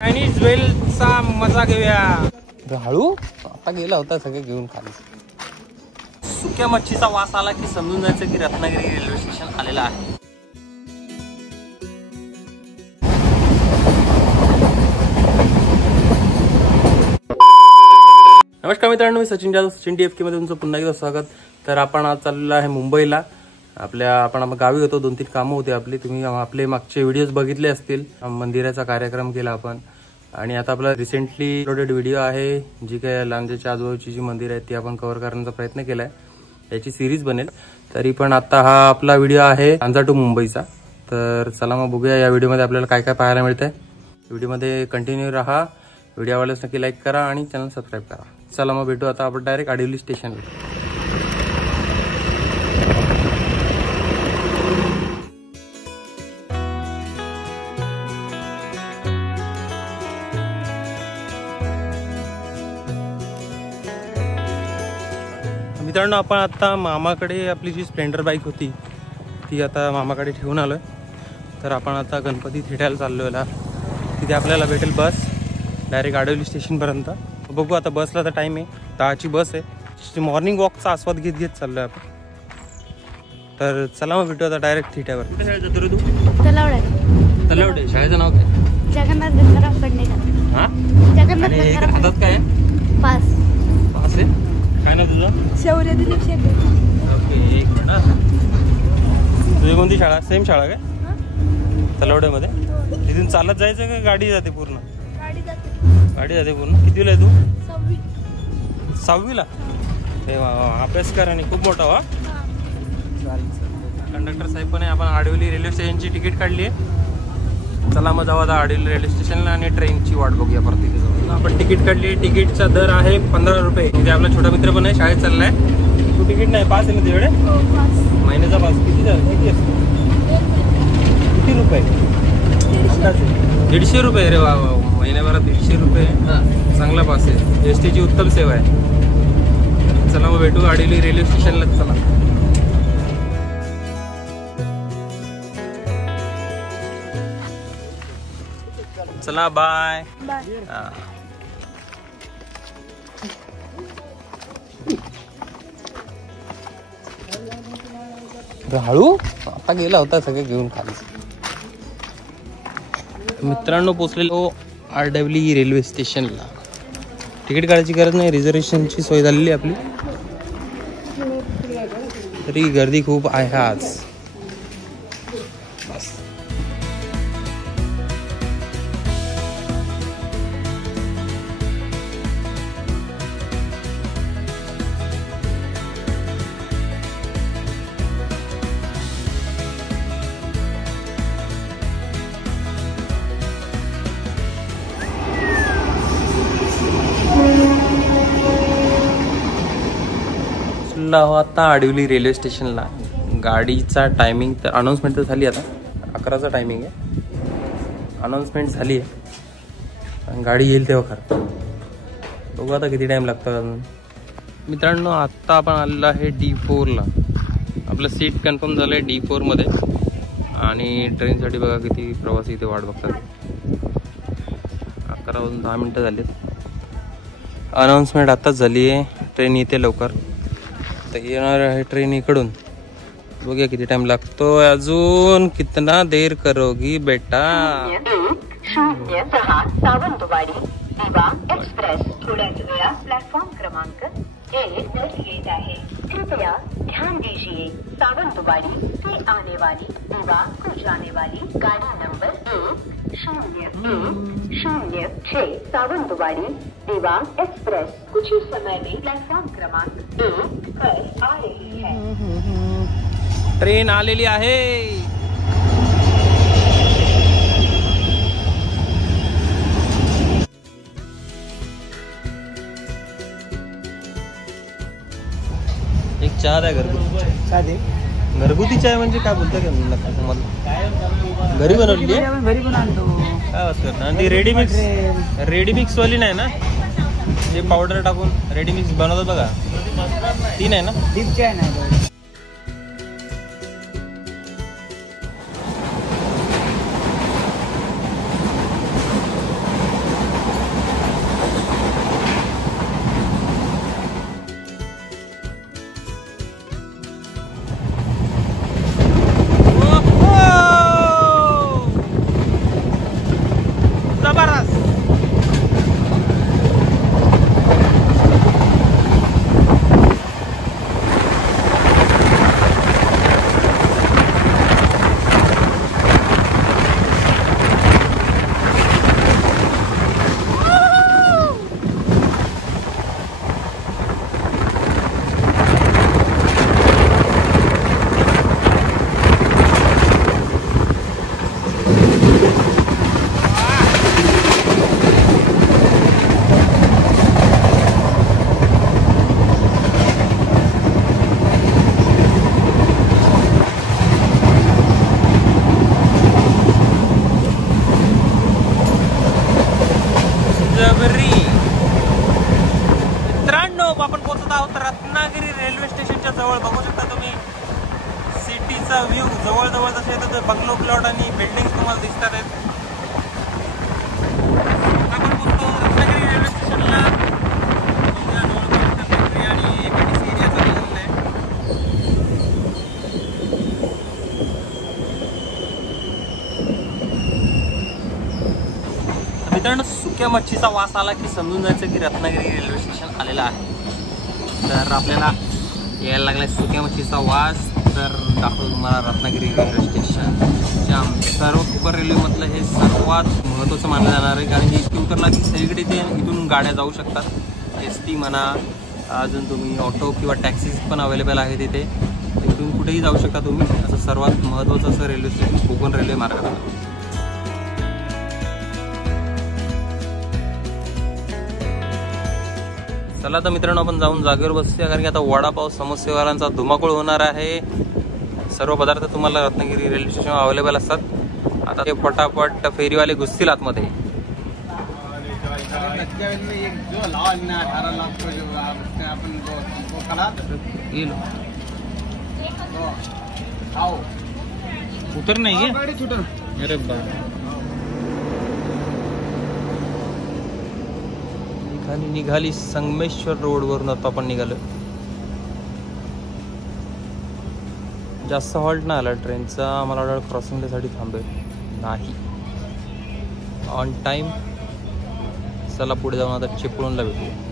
Chinese वेलचा मजा घेऊया. हळू आता गेला होता सगळे घेऊन खाली. सुक्या मच्छीचा वास आला की समजून जायचं की रत्नागिरी रेल्वे स्टेशन आलेलं आहे. नमस्कार मित्रांनो, मी सचिन जाधव, सचिन DFK मध्ये तुमचं पुन्हा एकदा स्वागत. तर आपण आज चाललेलो आहे मुंबईला. आपण गावी होतो, 2-3 कामं होते आपली. तुम्ही आपले मागचे व्हिडिओज बघितले असतील. मंदिराचा कार्यक्रम केला आपण आणि आता आपला रिसेंटली अपलोडेड व्हिडिओ आहे, जी काही लांजेच्या आजूबाजूची जी मंदिर आहेत ती आपण कव्हर करण्याचा प्रयत्न केलाय. याची सिरीज बनेल. तरी पण आता हा आपला व्हिडिओ आहे लांजा टू मुंबईचा. तर चला मग बघूया या व्हिडिओमध्ये आपल्याला काय काय पाहायला मिळतंय. व्हिडिओमध्ये कंटिन्यू राहा. व्हिडिओ आवडल्यास नक्की लाईक करा आणि चॅनल सबस्क्राईब करा. चला मग भेटू आता आपण डायरेक्ट आडिवली स्टेशनला. मित्रांनो, आपण आता मामाकडे आपली जी स्प्लेंडर बाईक होती ती आता मामाकडे ठेवून आलोय. तर आपण आता गणपती थिएटरला चाललोय. तिथे आपल्याला भेटेल बस डायरेक्ट आडिवली स्टेशनपर्यंत. बघू आता बसला तर टाईम आहे, 10ची बस आहे. मॉर्निंग वॉकचा आस्वाद घेत घेत चाललोय आपण. तर चला मग भेटू आता डायरेक्ट थिएटरवर. कुठे शाळेत जातो रे तू? तलावडे. शाळेचं नाव काय? जगन्नाथ गंगाराम पडणेकर. हा, जगन्नाथ हातात काय पास आहे? काय ना तुझं? शौर्य दिलीप शेट्टी. ओके, एक तुझी कोणती शाळा? सेम शाळा काय तलावड्यामध्ये? तिथून चालत जायचं का गाडी जाते पूर्ण? गाडी जाते पूर्ण. कितीला आहे तू? 6वीला. अभ्यास कर आणि खूप मोठा व्हा. कंडक्टर साहेब पण आहे. आपण आडिवली रेल्वे स्टेशनची तिकीट काढली आहे. चला मग जाऊ आता आडिवली रेल्वे स्टेशनला आणि ट्रेनची वाट बघूया परत. तिथे जाऊ आपण तिकीट काढली. तिकीटचा दर आहे 15 रुपये. म्हणजे आपला छोटा मित्र पण आहे, शाळेत चाललाय. तू तिकीट नाही, पास आहे ना तुझ्याकडे? महिन्याचा पास. किती असतो? किती रुपये? 150 रुपये. रे वा, महिन्याभरात 150 रुपये. चांगला पास आहे. ST ची उत्तम सेवा आहे. चला मग भेटू आडिवली रेल्वे स्टेशनला. चला चला, बाय. हळू आता गेला होता सगळे घेऊन खाली. मित्रांनो, पोचलेलो आडिवली रेल्वे स्टेशनला. तिकीट काढायची गरज नाही, रिझर्वेशनची सोय झालेली आपली. तरी गर्दी खूप आहे आज. आता आडिवली रेल्वे स्टेशनला. गाडीचा टायमिंग तर अनाऊन्समेंट तर झाली. आता 11चा टायमिंग आहे. अनाऊन्समेंट झाली आहे. गाडी येईल तेव्हा खरं बघू आता किती टाइम लागतो अजून. मित्रांनो, आत्ता आपण आलेलो आहे D4ला. आपलं सीट कन्फर्म झालं आहे D4 मध्ये. आणि ट्रेनसाठी बघा किती प्रवासी इथे वाट बघतात. 11 वाजून 10 मिनटं झालीत. अनाऊन्समेंट आत्ताच झाली आहे. ट्रेन येते लवकर. तर येणार आहे ट्रेन इकडून. बघूया किती टाइम लागतो अजून. कितना देर करोगी बेटा? 0106 सावंतवाडी दिवा एक्सप्रेस थोड्याच वेळात प्लेटफॉर्म क्रमांक 1 पर येत आहे. कृपया ध्यान दीजिए, सावंतवाड़ी से आने वाली दिवा को जाने वाली गाड़ी नंबर 10106 सावंतवाड़ी दिवा एक्सप्रेस कुछ ही समय में प्लेटफॉर्म क्रमांक 1 पर आ रही है. ट्रेन आलेली आहे. एक चहा द्या घरगुती. घरगुती चहा म्हणजे काय बोलता का तुम्हाला? घरी बनवली आहे? घरी पण आणतो. काय वाटतं? आणि ती रेडी मिक्स वाली नाही ना, जे पावडर टाकून रेडी मिक्स बनवतात बघा, ती नाही ना? डीप चहा नाही. डबरी. मित्रांनो, आपण पोहोचत आहोत रत्नागिरी रेल्वे स्टेशनच्या जवळ. बघू शकता तुम्ही सिटीचा व्ह्यू. जवळ जसे येतं बंगलो प्लॉट आणि बिल्डिंग तुम्हाला दिसतात आहेत. आपण पोहोचतो रत्नागिरी रेल्वे स्टेशनला. आणि एरिया चालू आहे. मित्रांनो, सुक्या मच्छीचा वास आला की समजून जायचं की रत्नागिरी रेल्वे स्टेशन आलेलं आहे. तर आपल्याला यायला लागला सुक्या मच्छीचा वास. तर दाखवतो तुम्हाला रत्नागिरी रेल्वे स्टेशन. ज्या सर्व कोकण रेल्वेमधलं हे सर्वात महत्त्वाचं मानलं जाणार आहे, कारण की इतकी उतरला की सगळीकडे ते इथून गाड्या जाऊ शकतात. ST म्हणा, अजून तुम्ही ऑटो किंवा टॅक्सीज पण अवेलेबल आहेत इथे. इथून कुठेही जाऊ शकता तुम्ही. असं सर्वात महत्त्वाचं असं रेल्वे स्टेशन कोकण रेल्वे मार्गावर. चला तर मित्रांनो, आपण जाऊन जागेवर बसूया, कारण की आता वडापाव समोसेवाल्यांचा धुमाकूळ होणार आहे. सर्व पदार्थ तुम्हाला रत्नागिरी रेल्वे स्टेशन अवेलेबल असतात. आता ते पटापट फेरीवाले घुसतील आतमध्ये. उतर नाही अरे बा. निघाली संगमेश्वर रोडवरून आता आपण निघालो. जास्त हॉल्ट नाही आला ट्रेनचा. मला वाटतं क्रॉसिंगसाठी थांबेल नाही. On time. चला पुढे जाऊन आता चिपळूणला भेटूया.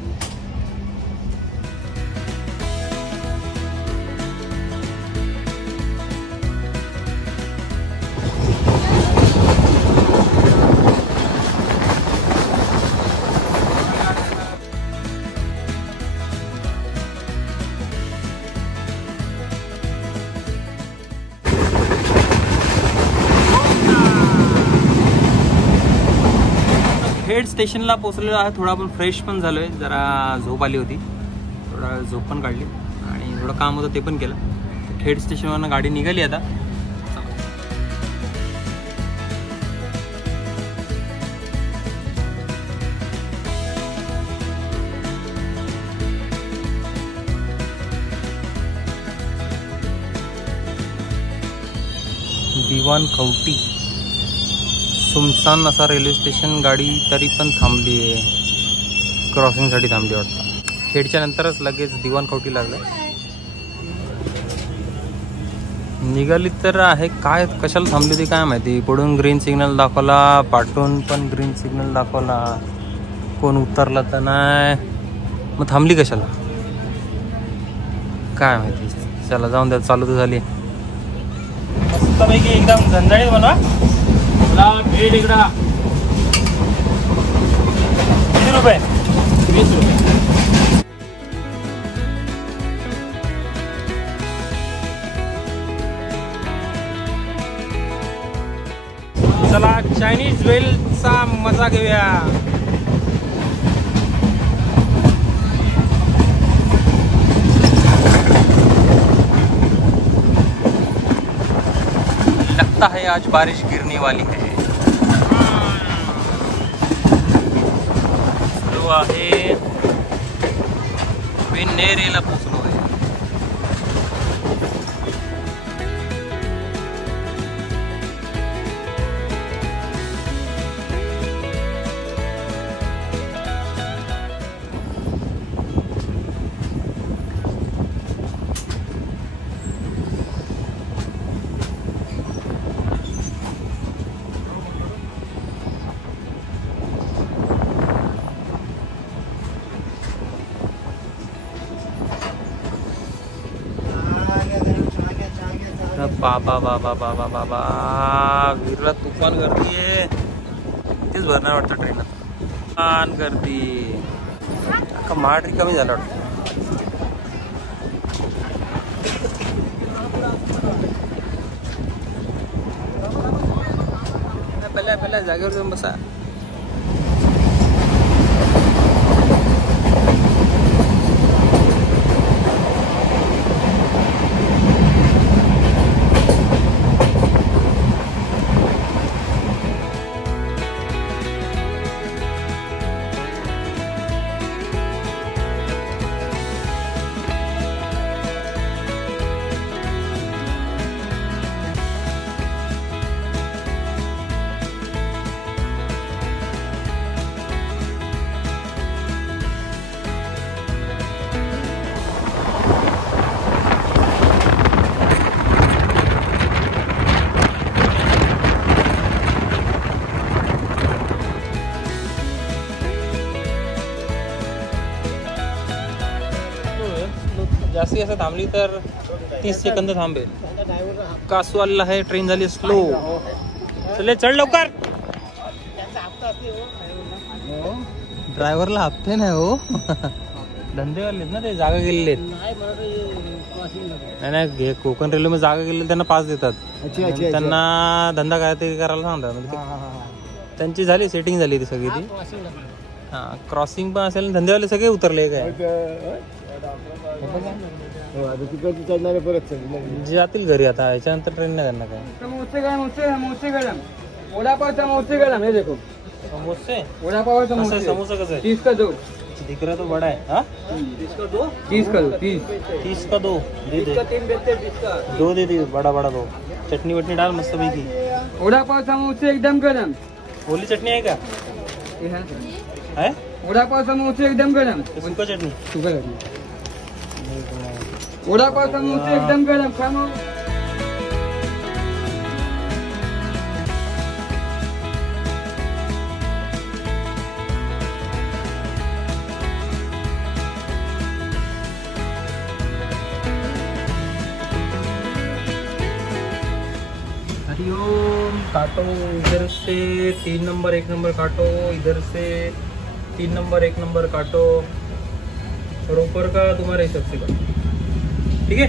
खेड स्टेशनला पोहोचलेलो आहे. थोडा आपण फ्रेश पण झालो आहे. जरा झोप आली होती, थोडा झोप पण काढली आणि थोडं काम होतं ते पण केलं. खेड स्टेशनवरनं गाडी निघाली आता. दिवाण खवटी सुमसान असा रेल्वे स्टेशन. गाडी तरी पण थांबली आहे, क्रॉसिंगसाठी थांबली वाटतं. खेडच्या नंतरच लगेच दिवाण खवटी लागलं. निघाली तर आहे. काय कशाला थांबली होती काय माहिती. पुढून ग्रीन सिग्नल दाखवला, पाठून पण ग्रीन सिग्नल दाखवला. कोण उतरला तर नाही. मग थांबली कशाला काय माहिती. चला जाऊन द्या. चालू तर झाली मस्तपैकी एकदम झंझणीत बनवा. भेट इकडा. किती रुपये? 20 रुपये. चला चायनीज वेलचा मजा घेऊया. लगता है आज बारिश गिरने वाली है. सुरू आहे. नेरेला पोचलो आहे. बाबा बाबा बाबा बाबा वीरला तुफान गर्दी आहे. तेच भरणार वाटतं ट्रेन. तुफान गर्दी. अख्खा माड रिकामी झाला वाटतं. पहिल्या जागेवर जाऊन बसा. जास्ती असं थांबली तर 30 सेकंद थांबेल. कासवाला आहे, ट्रेन झाली स्लो. चले चढ लवकर. ड्रायव्हरला हप्ते नाही हो. धंदेवाले ना ते, जागा गेलेले नाही. कोकण रेल्वे मध्ये जागा गेलेले त्यांना पास देतात. त्यांना धंदा काहीतरी करायला सांगतात. म्हणजे त्यांची झाली सेटिंग झाली ती सगळी ती. हा क्रॉसिंग पण असेल. धंदेवाले सगळे उतरले काय जातील घरी आता. याच्यानंतर ट्रेन नाही त्यांना काय. समोसे गरम वडापाव समोसे गरम हे देखो. समोसे वडापाव समोसा कसं आहे? 30 का 2. दिख रहा तो बड़ा है. हाँ 30 का 2 30 का 2 30 का 2 दे दे. 3 देते 20 का 2 दे दे. बड़ा बड़ा 2. चटनी वटनी डाल मस्त पैकी. वडापाव समोसे एकदम गरम. ओली चटनी आहे का? है वडापाव समोसे एकदम गरम. सुका चटनी. वडापाव समोसे एकदम गरम. खामो. हरिओम. काटो इधर से 3 नंबर 1 नंबर काटो. इधर से 3 नंबर 1 नंबर काटो. और ऊपर का तुम्हारे हिसाब से काटो. ठीक है.